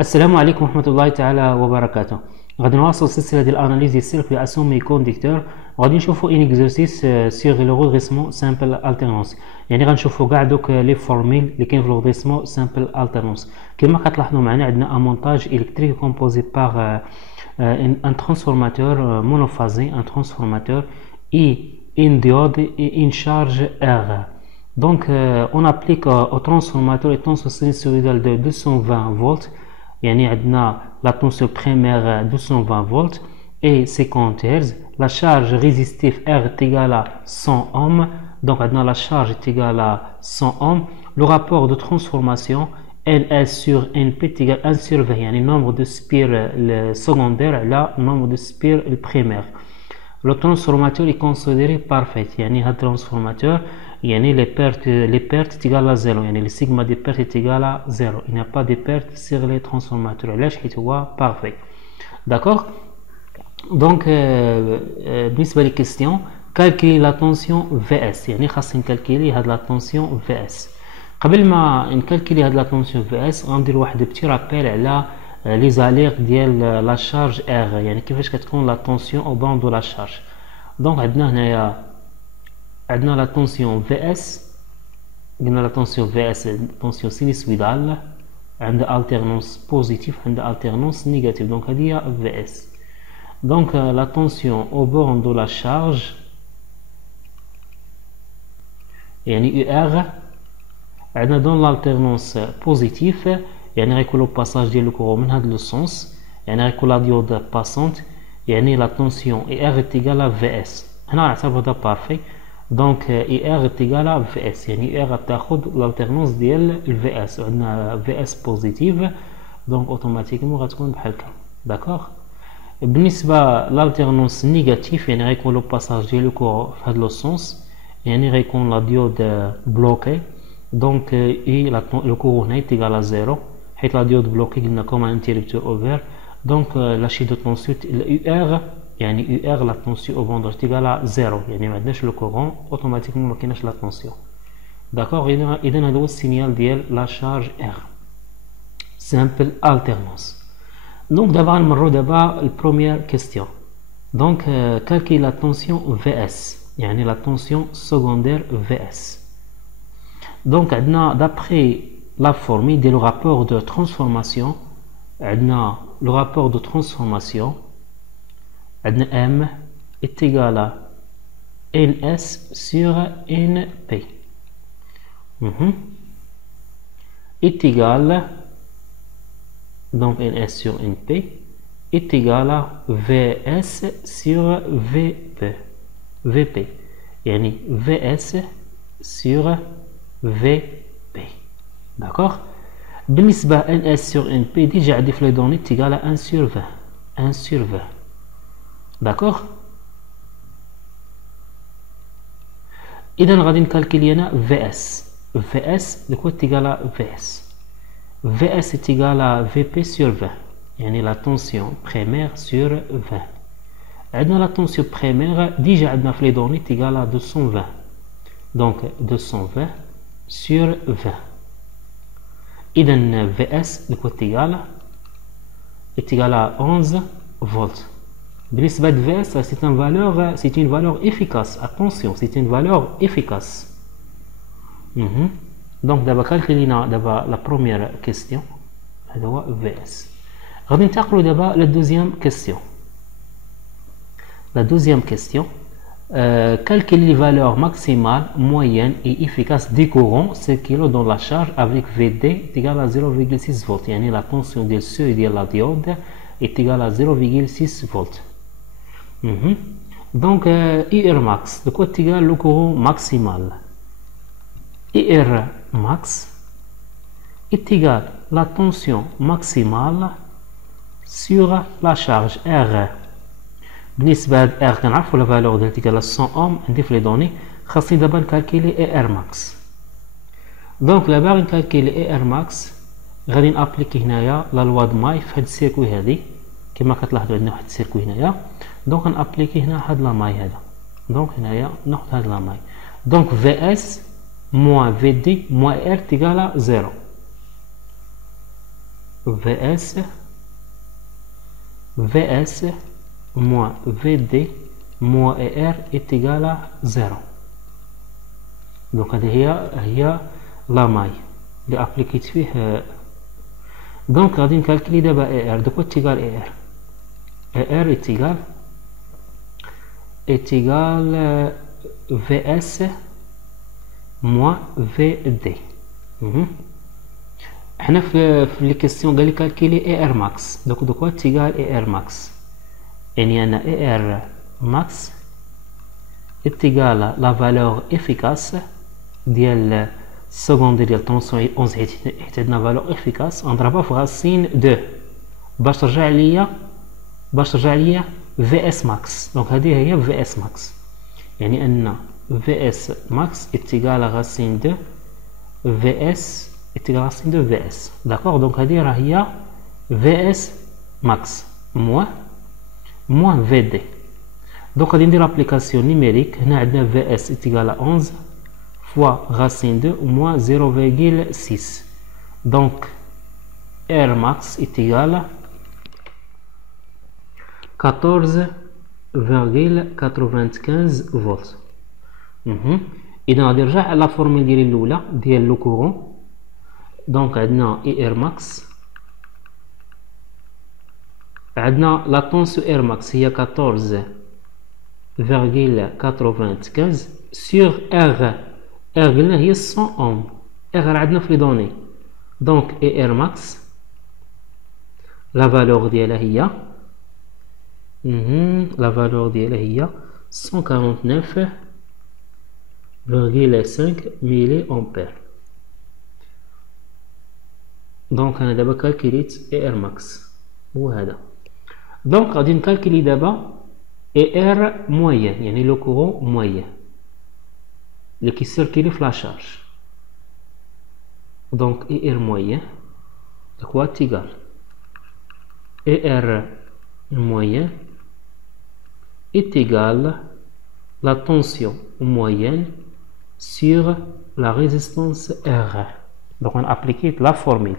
السلام عليكم ورحمة الله تعالى وبركاته. غادي نواصل سلسلة ديال الاناليز ديال السيركوي اسومي كونديكتور، وغادي نشوفو ان اكزرسيس سيغ لو غودريسمون سامبل التيرنونس. يعني غنشوفو كاع دوك لي فورميل اللي كاين في الغودريسمون سامبل التيرنونس. كما كتلاحظوا معنا عندنا ان مونتاج الكتريك كومبوزي باغ ان ترانسفورماتور مونوفازي، ان ترانسفورماتور اي une diode et une charge R. Donc on applique au transformateur une tension sinusoïdale de 220 volts. يعني عندنا la tension primaire 220 volts et 50 Hz. La charge résistive R est égale à 100 ohms. Donc عندنا la charge est égale à 100 ohms. Le rapport de transformation NS sur NP est égal à 1 sur 20. يعني nombre de spires secondaires là nombre de spires primaires. Le transformateur est considéré parfait. يعني هذا transformateur يعني les pertes est égal à 0. يعني le sigma des pertes est égal à 0. Il n'y a pas de pertes sur les transformateurs. علاش حيت هو parfait. D'accord. Donc بالنسبة لي question calculer la tension VS. يعني خاصني نكالكولي هاد la tension VS. قبل ما نكالكولي هاد la tension VS غندير واحد بتي رابيل على لي زاليغ ديال لا شارج R. يعني كيفاش كتكون لا طونسيون او بون دو لا شارج. دونك عندنا هنايا عندنا لا طونسيون VS. قلنا لا طونسيون VS طونسيون سينوسويدال عندها alternance بوزيتيف عندها alternance نيجاتيف. دونك هذه هي VS. دونك لا طونسيون او بون دو لا شارج يعني UR عندنا دون l'alternance بوزيتيف يعني غيكون لو باساج ديال لو كورون من هاد لو سونس. يعني غيكون لا ديود باسونت يعني لا طونسيون اي ار ايت ايغال ا في اس. هنا غنعتبرو هذا بارفي. دونك اي ار ايت ايغال ا في اس يعني اي ار غتاخد لالتيرنونس ديال الفي اس وعندنا في اس بوزيتيف. دونك اوتوماتيكمون غتكون بحال هكا. داكوغ. بالنسبه لالتيرنونس نيجاتيف يعني غيكون لو باساج ديال لو كورون في هاد لو سونس يعني غيكون لا ديود بلوكي. دونك اي لو كورون هنا ايت ايغال ا زيرو حيت لا ديود بلوكي قلنا كوم ان انتربتور اوفر. دونك لا شي دو طونسيون يو ار يعني يو ار لا طونسيون او فوندر تيغال ا زيرو يعني ما عندناش لو كورون اوتوماتيكمون ما كايناش لا طونسيون. داكوغ. اذا هذا هو السينيال ديال لا شارج ار سامبل التيرنونس. دونك دابا غنمرو دابا البروميير كيستيون. دونك كالكي لا طونسيون في اس يعني لا طونسيون سكوندير في اس. دونك عندنا دابخي la formule de le rapport de transformation. عندنا le rapport de transformation عندنا M est égal à NS sur NP est égal donc NS sur NP est égal à VS sur VP يعني VS sur VP. D'accord. بالنسبة NS sur NP déjà عندي في لي دوني تيغال 1 sur 20 1 sur 20. D'accord. إذا غادي نكالكولي أنا VS لكو تيغال VS. VS تيغال VP sur 20 يعني لا طونسيون بريمير sur 20. عندنا لا طونسيون بريمير ديجا عندنا في لي دوني تيغال 220. دونك 220 sur 20. إذا VS l'égal est égal à 11 volts. بالنسبة ل VS c'est une valeur efficace. Attention, c'est une valeur efficace. Donc d'abord calculina d'abord la première question. هذا هو VS. غادي ننتقلوا دابا للدوزيام كيستيون. La deuxième question. Calculer les valeurs maximales, moyennes et efficaces des courants circulant dans la charge avec VD est égal à 0,6 volts. Yani la tension du seuil de la diode est égale à 0,6 volts. Donc, IR max, de quoi est égal le courant maximal? IR max est égal à la tension maximale sur la charge R. بالنسبة ل R كنعرفو لا فالور ديال تيكال 100 اوم عندي في لي دوني. خاصني دابا نكالكيلي اي ار ماكس. دونك لا باغي نكالكيلي اي ار ماكس غادي نابليكي هنايا لا لوا د ماي في هاد السيركوي هادي. كما كتلاحظوا عندنا واحد السيركوي هنايا. دونك نابليكي هنا هاد لا ماي هذا. دونك هنايا ناخد هاد لا ماي. دونك في اس موان في دي موان ار تيكال 0. VS moins VD moins ER est égal à 0. Donc هي la maille اللي appliqué فيه. Donc غادي نكالكلي دابا ER. De quoi est égal ER? ER est égal VS moins VD. احنا في لي كيستيون قال لي كالكيلي اي ار ماكس. دوك دو كوا تيغال اي ار ماكس، يعني انا اي ار ماكس تيغال لا فالور افيكاس ديال السكوند ديال طونسيون 11 حيت عندنا فالور افيكاس نضربها في غاسين 2 باش ترجع ليا في اس ماكس. دونك هذه هي في اس ماكس، يعني ان في اس ماكس تيغال غاسين 2 في اس égale racine de VS. D'accord, donc هذه راه هي VS max moins VD. donc غادي ندير application numérique. هنا عندنا VS est égal à 11 fois racine 2 moins 0,6. donc R max est égal à 14,95 volts. إذا غادي نرجع على لا فورمول ديالي الأولى ديال لو كورون. دونك عندنا اي ار ماكس، عندنا لا طونسيون ار ماكس هي 14,95 سور ار. ار قلنا هي 100 اوم، ار عندنا في لي دوني. دونك اي ار ماكس لا فالور ديالها هي لا فالور ديالها هي 149,5 ميلي امبير. دونك انا دابا كالكيليت اي ار ماكس هو هذا. دونك غادي نكالكيلي دابا اي ار موين، يعني لو كورون موين اللي كيسيركيلي في لا شارج. دونك اي ار موين كوا تيغال اي ار موين est égal la tension moyenne sur la résistance R. Donc on applique la formule.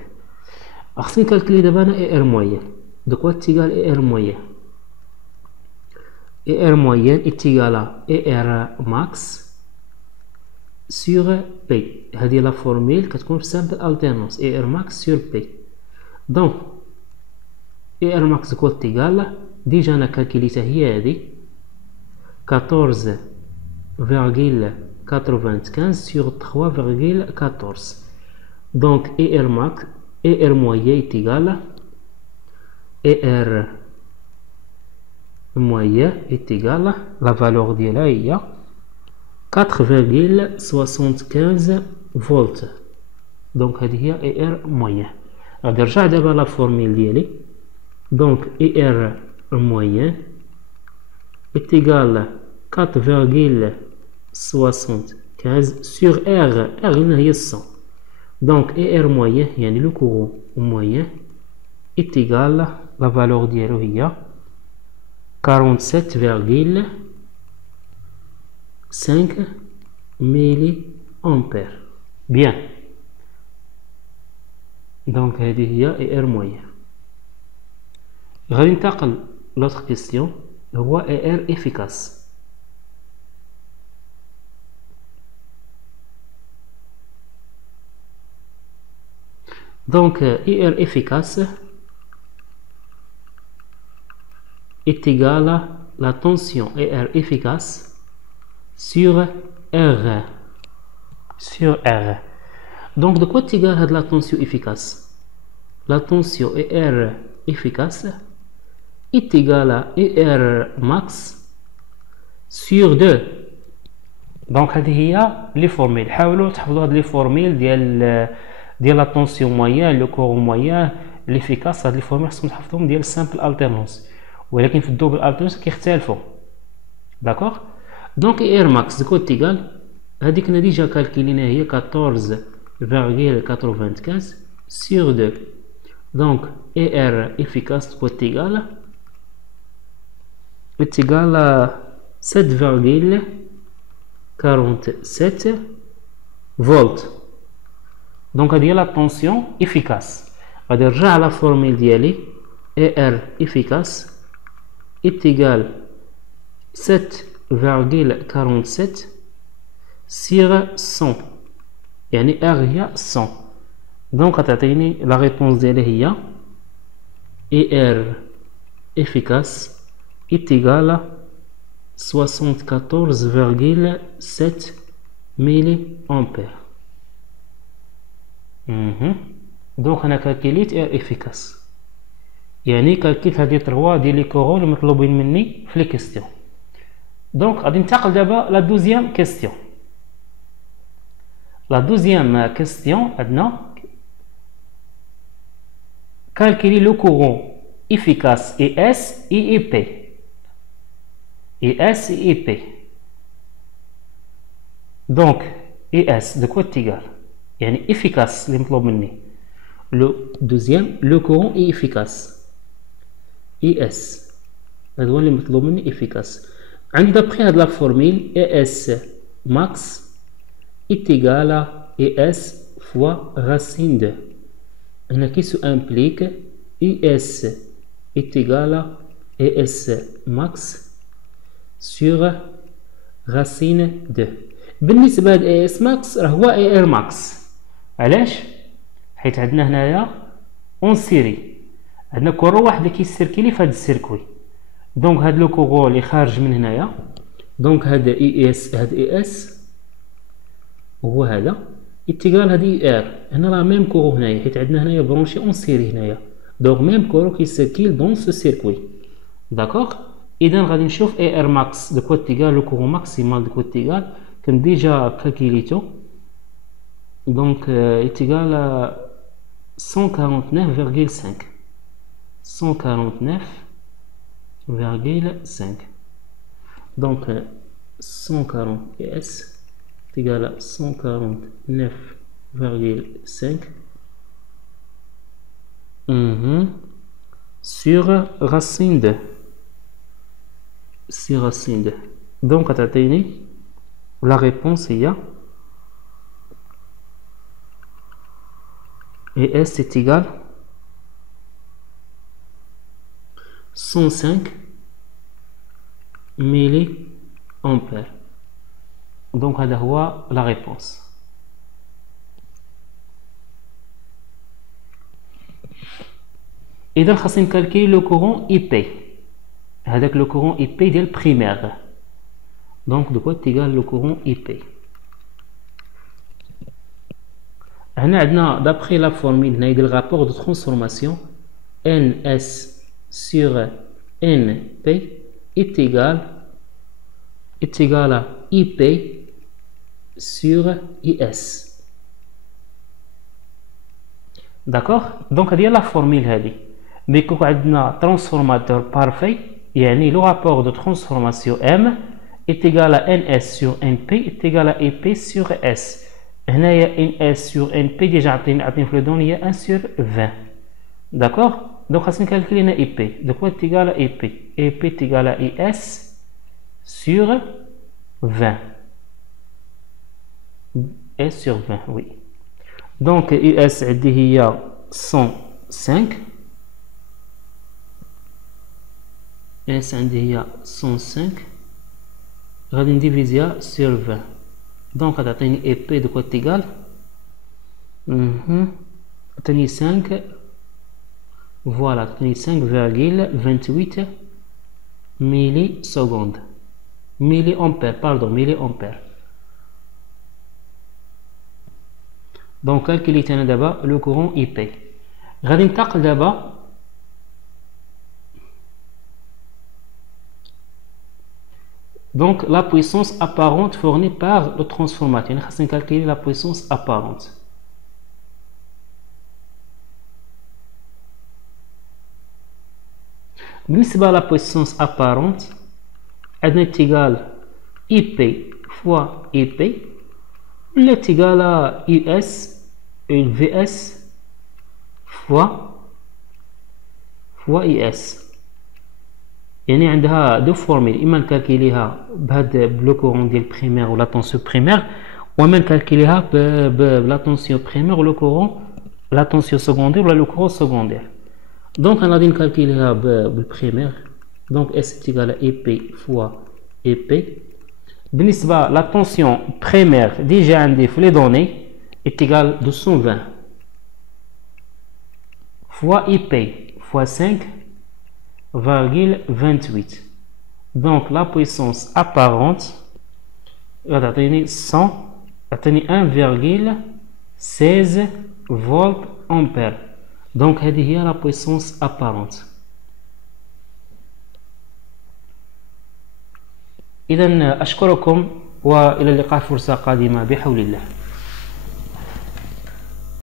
خصني نكالكلي دابا انا اي ار موين. دو كوا تيغال اي ار موين؟ اي ار موين اتيغال اي ار ماكس سور بي. هذه لا فورمول كتكون في سامبل التيرنونس اي ار ماكس سور بي. دونك اي ار ماكس كوا تيغال ديجا انا كالكليتها هي هذه 14,95 sur 3,14. Donc ER max, ER moyen est égal à ER moyen est égal à la valeur de là il y a 4,75 volts. Donc هذه هي ER moyen. غادي نرجع دابا لا فورمول ديالي. Donc ER moyen est égal à 4,75 sur R. R هي 100. Donc ER moyen يعني le courant moyen est égal à la valeur ديالو هي 47,5 milliampères. Bien. Donc هذه هي ER moyen. غادي ننتقل l'autre question هو ER efficace. Donc ER efficace est égal à la tension ER efficace sur R. Sur R. Donc de quoi est égale la tension efficace? La tension ER efficace est égale à ER max sur 2. Donc هذه هي لي فورميل. حاولوا تحفظوا هاد لي فورميل ديال لا طونسيون موين، لو كورون موين، ليفيكاس. هاد لي فورميل خصكم تحفظوهم ديال السامبل التيرنونس، ولكن في الدوبل التيرنونس كيختلفوا. داكوغ. دونك اي ار ماكس دكو تيغال هادي كنا ديجا كالكيلينا هي 14,95 sur 2. Donc ER efficace est égal à 7,47 volts. Donc هذه هي لا طونسيون efficace. غادي نرجع على فورميل ديالي AR efficace est égal 7,47 sur 100 يعني R هي 100 دونك غتعطيني لا ريبونس ديالي هي AR efficace est égal 74,7 milliampères. دونك انا كالكيليت ار افيكاس يعني كالكيلت هادي 3 ديال لي كورون المطلوبين مني في لي كيستيون. دونك غادي ننتقل دابا لا دوزيام كيستيون. لا دوزيام كيستيون عندنا calculer le courant efficace ES et EP. ES et EP. Donc, ES, de quoi est égal? يعني efficace اللي مطلوب مني. Le deuxième, le courant est efficace. ES. هذا هو اللي مطلوب مني efficace. عندي d'après هاد لا formule ES max est égal à ES fois racine de. هنا qui se implique ES est égal à ES max sur racine de. بالنسبة ل ES max راه هو AR max. علاش؟ حيت عندنا هنايا اون سيري عندنا كورو واحد اللي كيسيركيلي في هذا السيركوي. دونك هاد لو كورو اللي خارج من هنايا دونك هذا ES هذا ES هو هذا اتيغال هادي ار. هنا راه ميم كورو هنايا حيت عندنا هنايا برونشي اون سيري هنايا دونك ميم كورو كيسيركيل دون سو سيركوي. داكوغ اذا غادي نشوف اي ار ماكس دو كوا اتيغال لو كورو ماكسيمال دو كوا اتيغال كان ديجا كالكيليتو دونك اتيغال 149,5 149,5 donc 140 ES est égal à 149,5 sur racine de donc غتعطيني la réponse هي ES est égal 105 milliampères. Donc هذا هو la réponse. إذا خاصني نكالكيلي لو كورون IP هذاك لو كورون IP ديال بريمير. دونك دو كوا تيغال لو كورون IP. هنا عندنا دابخي لا فورميل هنايا ديال الرابور دو ترانسفورماسيون NS sur NP est égal à IP sur IS. D'accord? Donc هذه هي لا فورميل هذه. مي كون عندنا ترانسفورماتور بارفي يعني لو رابور دو ترانسفورماسيون M est égal à NS sur NP est égal à IP sur S. هنايا NS sur NP ديجا عطيني في لو دون هي 1 sur 20. D'accord? Donc خاصني نكالكولي هنا IP. De quoi est égal à IP? IP est égal à IS sur 20. S sur 20, oui. Donc IS عندي هي 105. S عندي هي 105. غادي نديفيزيها sur 20. Donc غتعطيني IP de quoi est égal عطيني 5 voilà 5,28 millisecondes milliampères pardon milliampères. Donc calculez انا دابا le courant IP. غادي ننتقل دابا donc la puissance apparente fournie par le transformateur. يعني خاصني calculer la puissance apparente. بالنسبة à la puissance apparente عندنا est égal IP fois IP ولا est égal à US VS fois IS. يعني عندها دو فورميل اما نكالكيليها بهاد بلو كورون ديال بريمير ولا طونسيون بريمير واما نكالكيليها بلا طونسيون بريمير ولو كورون la tension secondaire ou le courant secondaire. Donc on a dit calculer le primaire. Donc S est égal à EP fois EP. La tension primaire déjà indiquée les données est égale à 220 fois IP fois 5,28. Donc la puissance apparente va atteindre 1,16 volts ampères. Donc هذه هي la puissance apparente. إذا أشكركم وإلى اللقاء فرصة قادمة بحول الله.